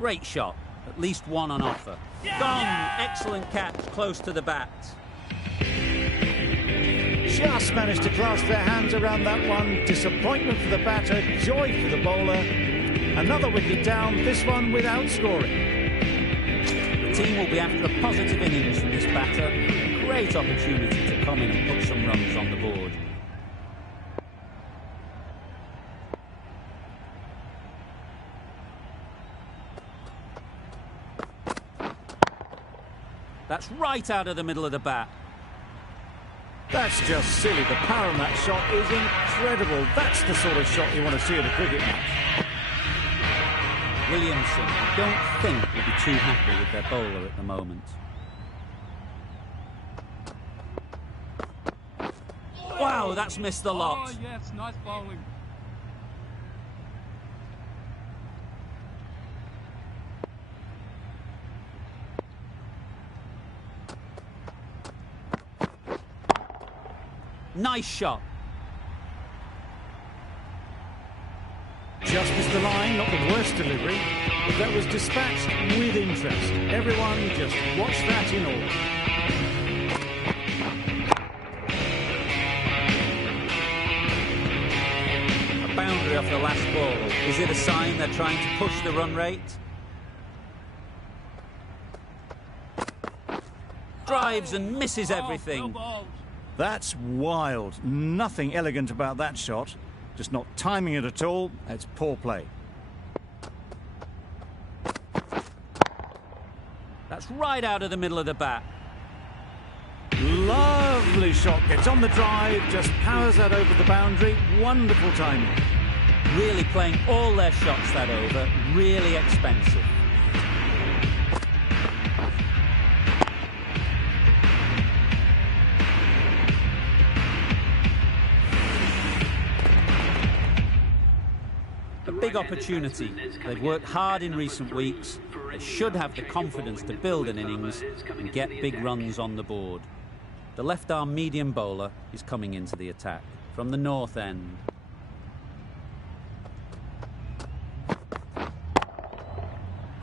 Great shot. At least one on offer. Gone! Excellent catch, close to the bat. Just managed to clasp their hands around that one. Disappointment for the batter, joy for the bowler. Another wicket down, this one without scoring. The team will be after a positive innings from this batter. A great opportunity to come in and put some runs on the board. That's right out of the middle of the bat. That's just silly. The power on that shot is incredible. That's the sort of shot you want to see at a cricket match. Williamson, I don't think, will be too happy with their bowler at the moment. Wow, that's missed the lot. Oh, yes, nice bowling. Nice shot. Just missed the line, not the worst delivery, but that was dispatched with interest. Everyone just watch that in awe. A boundary off the last ball. Is it a sign they're trying to push the run rate? Drives and misses everything. That's wild. Nothing elegant about that shot. Just not timing it at all. It's poor play. That's right out of the middle of the bat. Lovely shot. Gets on the drive, just powers that over the boundary. Wonderful timing. Really playing all their shots that over. Really expensive. A big opportunity. They've worked hard in recent weeks. They should have the confidence to build an innings and get big runs on the board. The left-arm medium bowler is coming into the attack from the north end.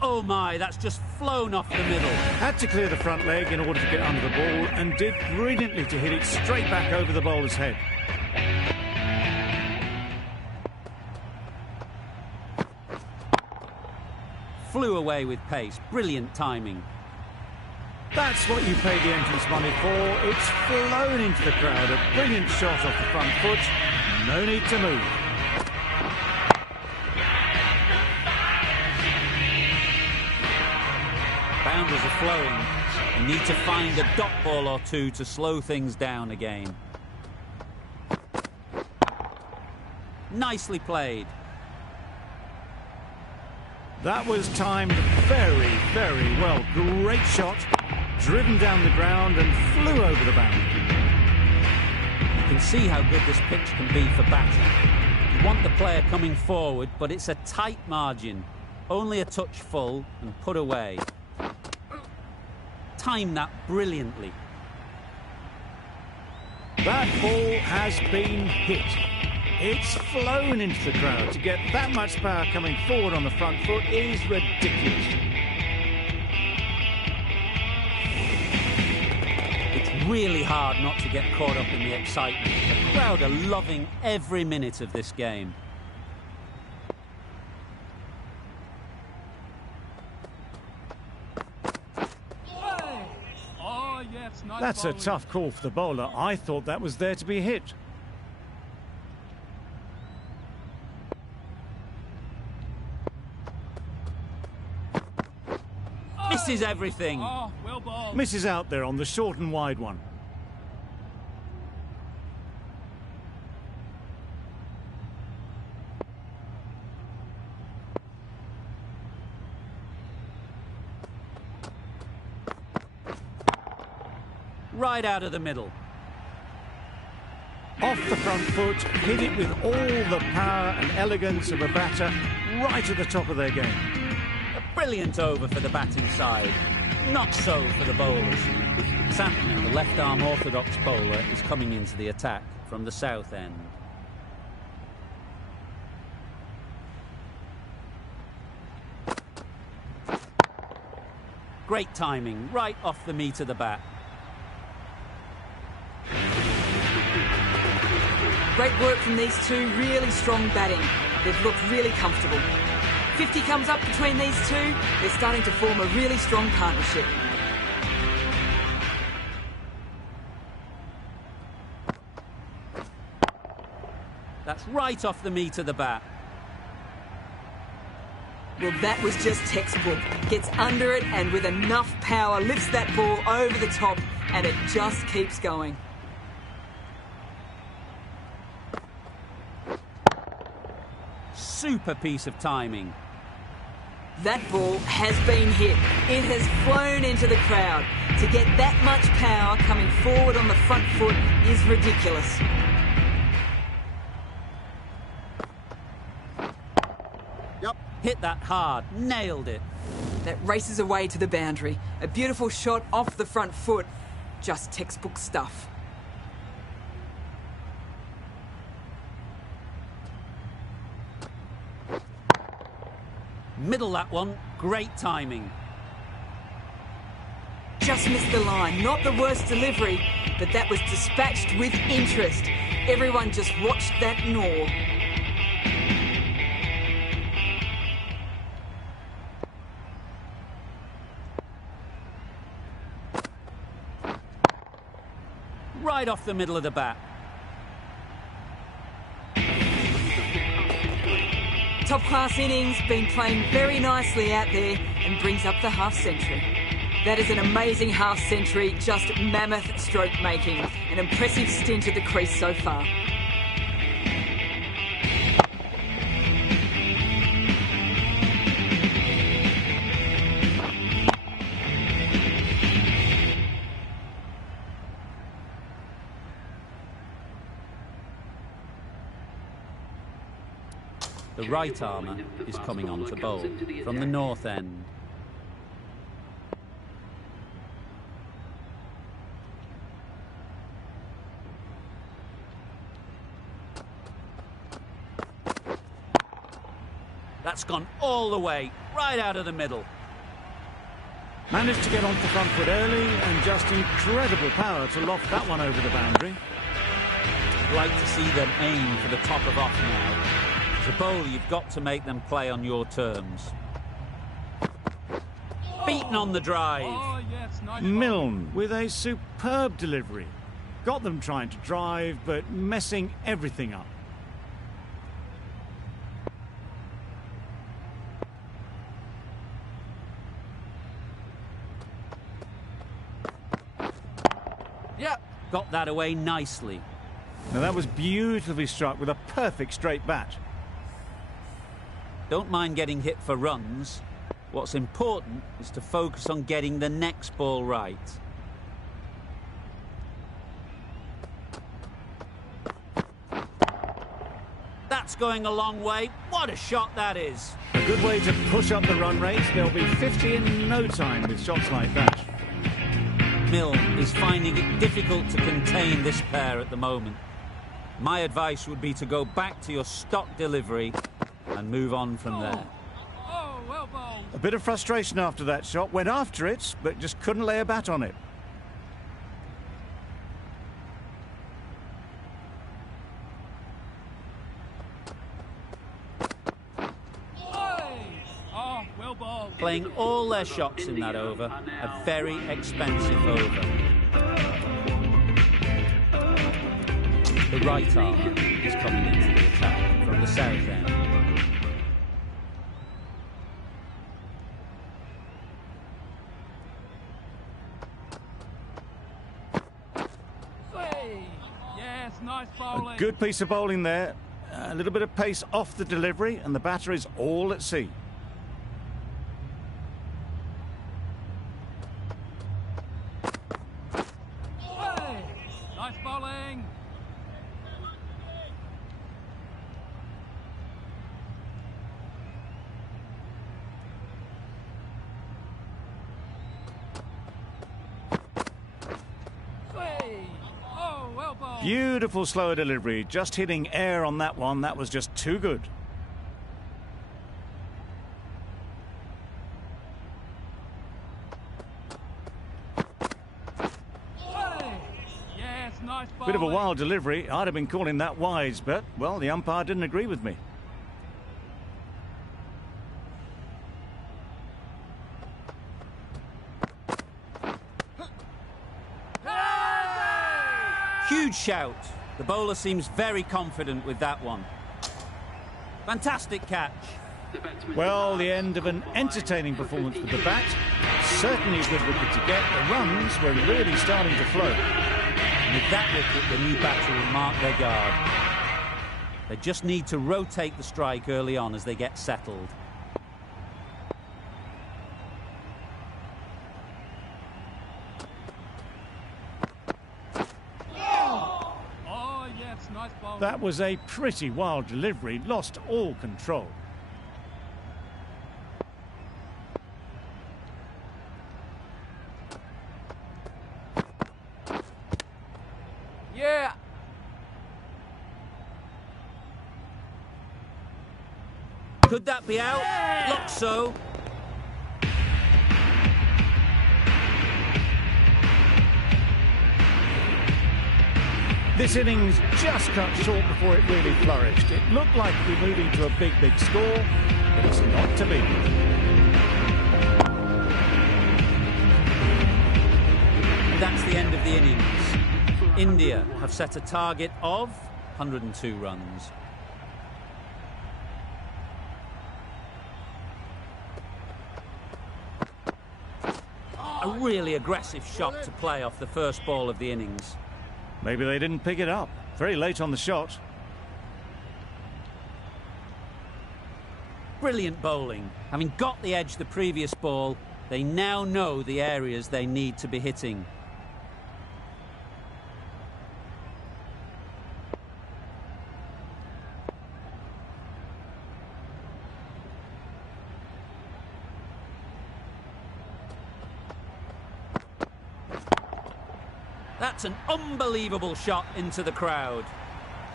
Oh my, that's just flown off the middle. Had to clear the front leg in order to get under the ball and did brilliantly to hit it straight back over the bowler's head. Flew away with pace. Brilliant timing. That's what you pay the entrance money for. It's flown into the crowd. A brilliant shot off the front foot. No need to move. Boundaries are flowing. You need to find a dot ball or two to slow things down again. Nicely played. That was timed very, very well. Great shot, driven down the ground and flew over the boundary. You can see how good this pitch can be for batting. You want the player coming forward, but it's a tight margin. Only a touch full and put away. Timed that brilliantly. That ball has been hit. It's flown into the crowd. To get that much power coming forward on the front foot is ridiculous. It's really hard not to get caught up in the excitement. The crowd are loving every minute of this game. Oh, yes, nice That's a bowling. tough call for the bowler. I thought that was there to be hit. Misses everything. Oh, well bowled. Misses out there on the short and wide one. Right out of the middle. Off the front foot, hit it with all the power and elegance of a batter right at the top of their game. A brilliant over for the batting side. Not so for the bowlers. Santner, the left-arm orthodox bowler, is coming into the attack from the south end. Great timing, right off the meat of the bat. Great work from these two, really strong batting. They've looked really comfortable. 50 comes up between these two. They're starting to form a really strong partnership. That's right off the meat of the bat. Well, that was just textbook. Gets under it and with enough power lifts that ball over the top and it just keeps going. Super piece of timing. That ball has been hit. It has flown into the crowd. To get that much power coming forward on the front foot is ridiculous. Hit that hard, nailed it. That races away to the boundary. A beautiful shot off the front foot. Just textbook stuff. Middle that one, great timing. Just missed the line. Not the worst delivery, but that was dispatched with interest. Everyone just watched that gnaw. Right off the middle of the bat. Top class innings, been playing very nicely out there and brings up the half century. That is an amazing half century, just mammoth stroke making. An impressive stint at the crease so far. The right armour is coming on to bowl from the north end. That's gone all the way, right out of the middle. Managed to get onto the front foot early and just incredible power to loft that one over the boundary. I'd like to see them aim for the top of off now. As a bowler, you've got to make them play on your terms. Beaten on the drive. Oh, yes, nice Milne with a superb delivery. Got them trying to drive, but messing everything up. Yep, got that away nicely. Now that was beautifully struck with a perfect straight bat. Don't mind getting hit for runs. What's important is to focus on getting the next ball right. That's going a long way. What a shot that is. A good way to push up the run rate. They'll be 50 in no time with shots like that. Milne is finding it difficult to contain this pair at the moment. My advice would be to go back to your stock delivery and move on from there. Oh, well bowled. A bit of frustration after that shot. Went after it, but just couldn't lay a bat on it. Oh, well bowled. Playing all their shots in that over, a very expensive over. The right arm is coming into the attack from the south end. Yes, nice bowling. A good piece of bowling there. A little bit of pace off the delivery, and the batter is all at sea. Nice bowling. Oh, well bowled. Beautiful slower delivery. Just hitting air on that one. That was just too good. Nice bowling. Bit of a wild delivery. I'd have been calling that wise, but, well, the umpire didn't agree with me. Huge shout. The bowler seems very confident with that one. Fantastic catch. Well, the end of an entertaining performance with the bat. Certainly a good wicket to get. The runs were really starting to flow. And with that wicket, the new batter will mark their guard. They just need to rotate the strike early on as they get settled. Oh, yes, nice bowling. That was a pretty wild delivery. Lost all control. Yeah. Could that be out? Looks so. This innings just cut short before it really flourished. It looked like we were moving to a big score, but it's not to be. That's the end of the innings. India have set a target of 102 runs. A really aggressive shot to play off the first ball of the innings. Maybe they didn't pick it up. Very late on the shot. Brilliant bowling. Having got the edge the previous ball, they now know the areas they need to be hitting. That's an unbelievable shot into the crowd.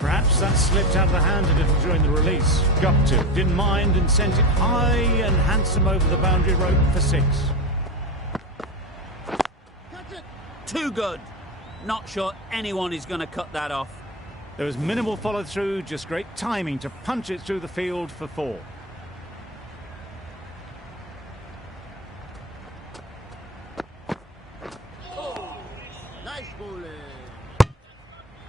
Perhaps that slipped out of the hand a little during the release. Got to. Didn't mind and sent it high and handsome over the boundary rope for 6. Too good. Not sure anyone is going to cut that off. There was minimal follow-through, just great timing to punch it through the field for 4.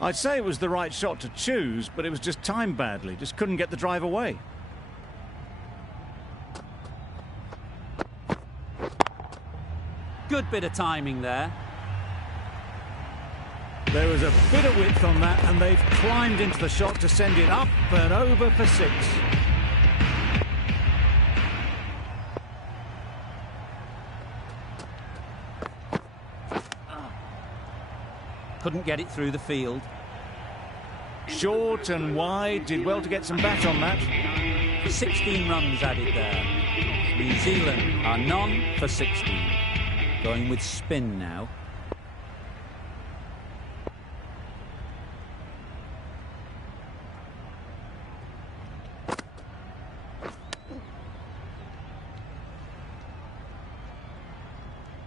I'd say it was the right shot to choose, but it was just timed badly. Just couldn't get the drive away. Good bit of timing there. There was a bit of width on that, and they've climbed into the shot to send it up and over for 6. Couldn't get it through the field. Short and wide, did well to get some bat on that. 16 runs added there. New Zealand are none for 16. Going with spin now.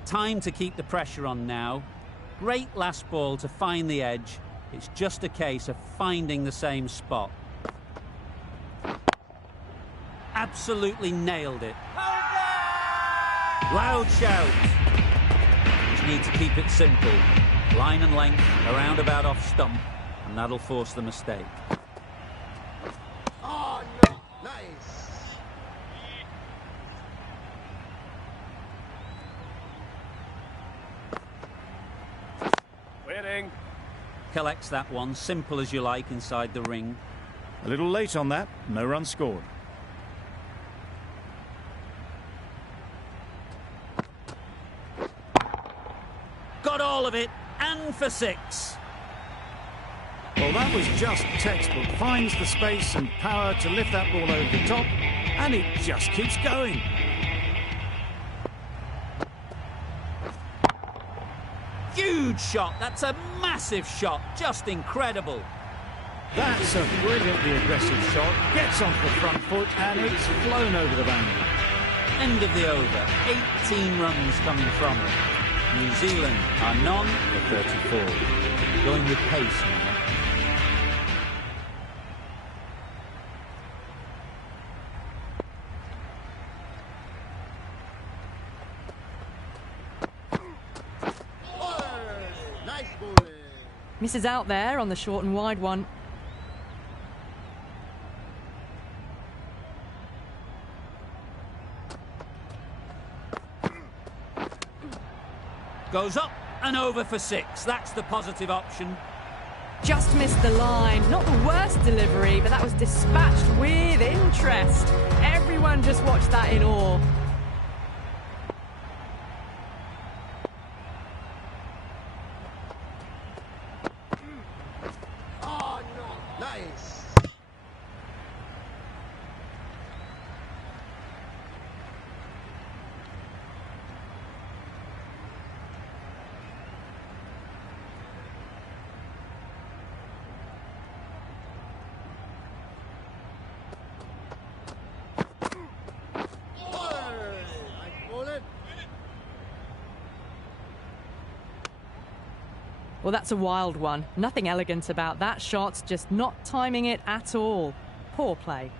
Time to keep the pressure on now. Great last ball to find the edge. It's just a case of finding the same spot. Absolutely nailed it. Loud shout. Just need to keep it simple. Line and length, around about off stump, and that'll force the mistake. Oh, no. Nice. Winning. Collects that one, simple as you like, inside the ring. A little late on that, no run scored. Got all of it, and for 6. Well, that was just textbook. Finds the space and power to lift that ball over the top, and it just keeps going. Huge shot. That's a massive shot. Just incredible. That's a brilliantly aggressive shot. Gets onto the front foot, and it's flown over the boundary. End of the over. 18 runs coming from it. New Zealand are none for 34. Going with pace now. Nice bowling. Misses out there on the short and wide one. Goes up and over for 6. That's the positive option. Just missed the line. Not the worst delivery, but that was dispatched with interest. Everyone just watched that in awe. Oh no. Nice. Well, that's a wild one. Nothing elegant about that shot, just not timing it at all. Poor play.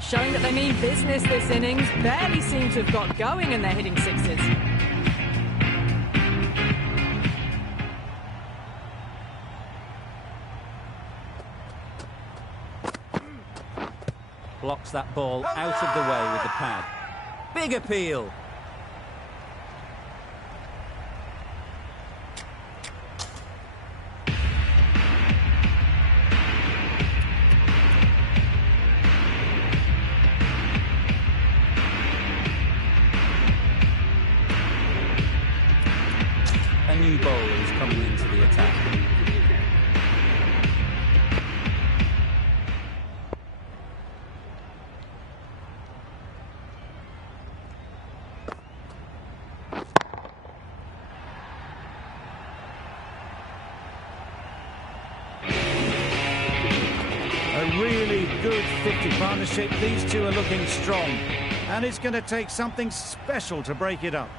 Showing that they mean business this innings. Barely seem to have got going and they're hitting sixes. Blocks that ball out of the way with the pad. Big appeal. A new bowler is coming into the attack. Really good 50 partnership. These two are looking strong, and it's going to take something special to break it up.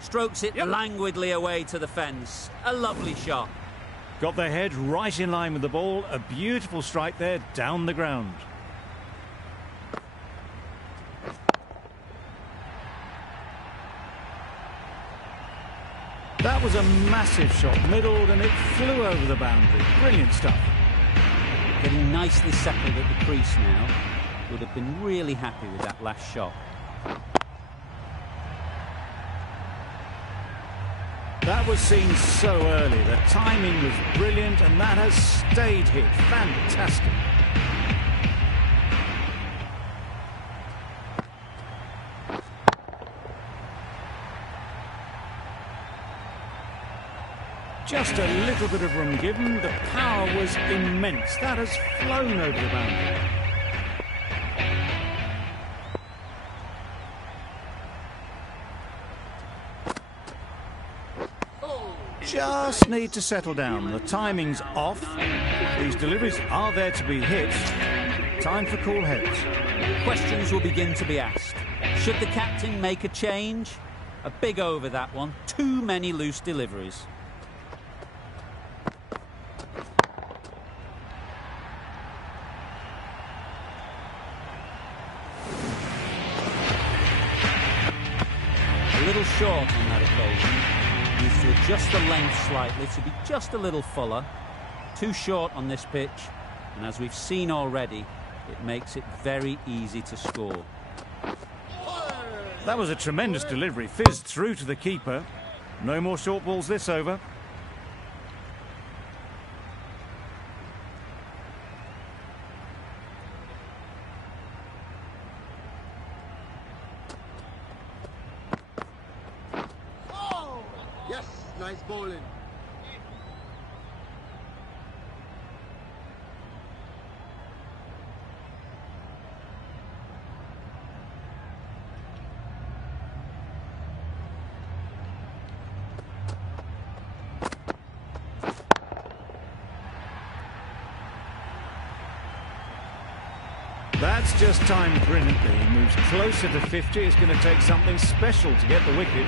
Strokes it languidly away to the fence. A lovely shot. Got their head right in line with the ball. A beautiful strike there down the ground. That was a massive shot, middled, and it flew over the boundary. Brilliant stuff. Getting nicely settled at the crease now. Would have been really happy with that last shot. That was seen so early. The timing was brilliant, and that has stayed hit. Fantastic. Just a little bit of room given. The power was immense. That has flown over the boundary. Just need to settle down. The timing's off. These deliveries are there to be hit. Time for cool heads. Questions will begin to be asked. Should the captain make a change? A big over that one. Too many loose deliveries. A little short on that occasion. Needs to adjust the length slightly to be just a little fuller. Too short on this pitch, and as we've seen already, it makes it very easy to score. That was a tremendous delivery. Fizzed through to the keeper. No more short balls this over. Yes, nice bowling. just timed brilliantly. He moves closer to 50. It's going to take something special to get the wicket.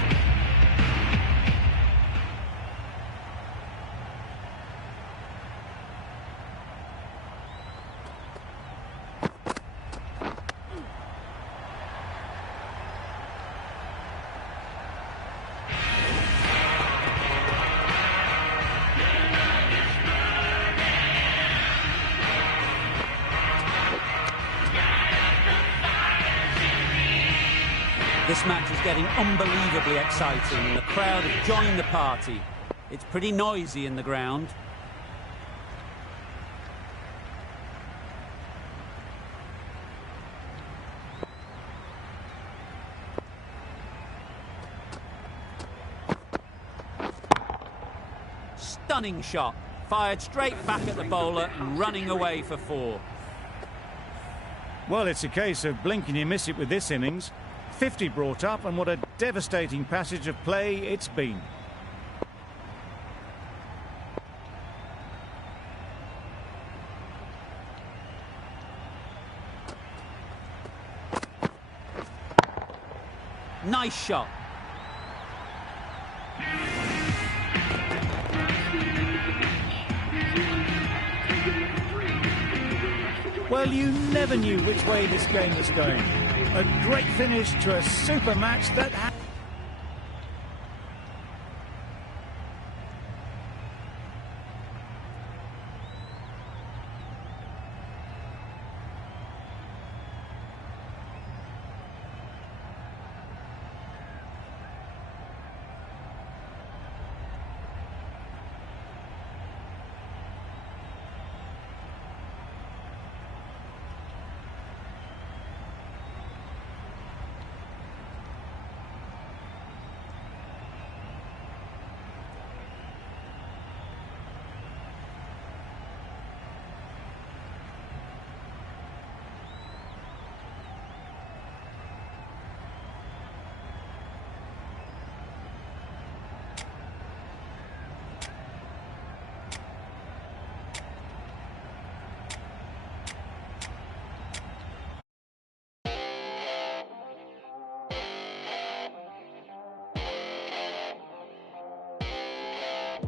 This match is getting unbelievably exciting and the crowd have joined the party. It's pretty noisy in the ground. Stunning shot, fired straight back at the bowler and running away for 4. Well, it's a case of blink and you miss it with this innings. 50 brought up, and what a devastating passage of play it's been. Nice shot. Well, you never knew which way this game was going. A great finish to a super match that